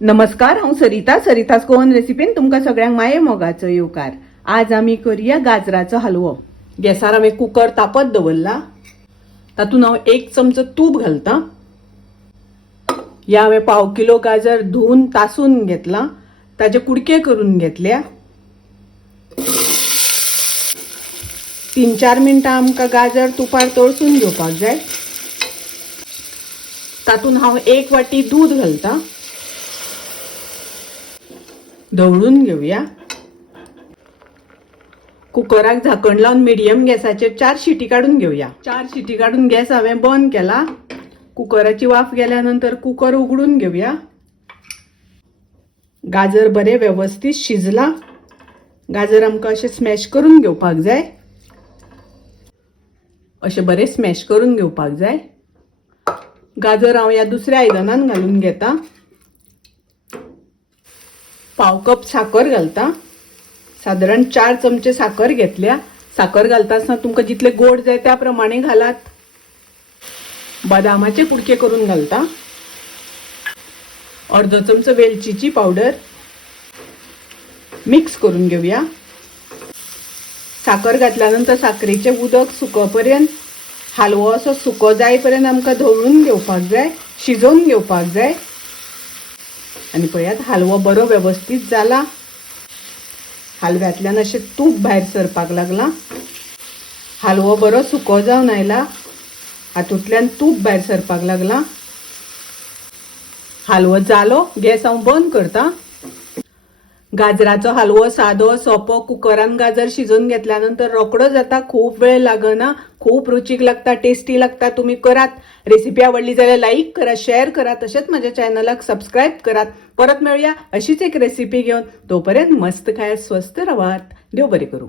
नमस्कार, हांव सरितास गोवन रेसिपीन तुमकां सगळ्यांक माये मोगाचो येवकार। आज आमी करूया गाजराचो हलवो। गॅसार हांवें कुकर तापत दवरला, तातूंत हांव 1 चमचो तूप घालता। ह्या हांवें पाव किलो गाजर धुवन तासून घेतला, ताजे कुडके करून घेतल्या। 3-4 मिनटां आमकां गाजर तुपार तळसून घेवपाक जाय। तातूंत हांव 1 वाटी दूध घालता, धवळून घेवया। कुकराक झाकण लावन मिडियम गॅसाचेर 4 शिटी काढून घेवया। 4 शिटी काढून गॅस हांवें बंद केला। कुकराची वाफ गेल्यानंतर कुकर उगडून घेवया। गाजर बरे व्यवस्थित शिजला। गाजर आमकां अशें स्मॅश करून घेवपाक जाय, अशें बरें स्मॅश करून घेवपाक जाय। गाजर हांव ह्या दुसऱ्या आयदनान घालून घेता। पाव कप साखर घालता, साधारण 4 चमचे साखर घेतल्या। साखर घालता आसतना तुमकां जितले गोड जाय त्या प्रमाणे घालात। बदामाचे कुडके करून घालता, अर्धो चमचो वेलचीची पावडर मिक्स करून घेवया। साखर घातल्यानंतर साखरेचे उदक सुकोपर्यंत हलवो असो सुको जाय पर्यंत आमकां धवळून घेवपाक जाय, शिजोवन घेवपाक जाय। आणि पळयात हलवो बरो व्यवस्थित जाला। हलव्यातल्यान अशें तूप भायर सरपाक लागला। हलवो बरो सुको जावन आयला, हातूंतल्यान तूप भायर सरपाक लागला। हलवो जालो, गॅस हांव बंद करता। गाजराचो हलवो सादो सोपो कुकरान गाजर शिजोवन घेतल्यानंतर रोकडो जाता, खूप वेळ लागना, खूप रुचीक लागता, टेस्टी लागता। तुम्ही करात। रेसिपी आवडली जाल्यार लाईक करा, शेअर करा, तशेंच माझ्या चॅनलाक सबस्क्राईब करात। परत मिळूया अशीच एक रेसिपी घेऊन। तोपर्यंत मस्त खायात, स्वस्त रवात। देव बरे करू।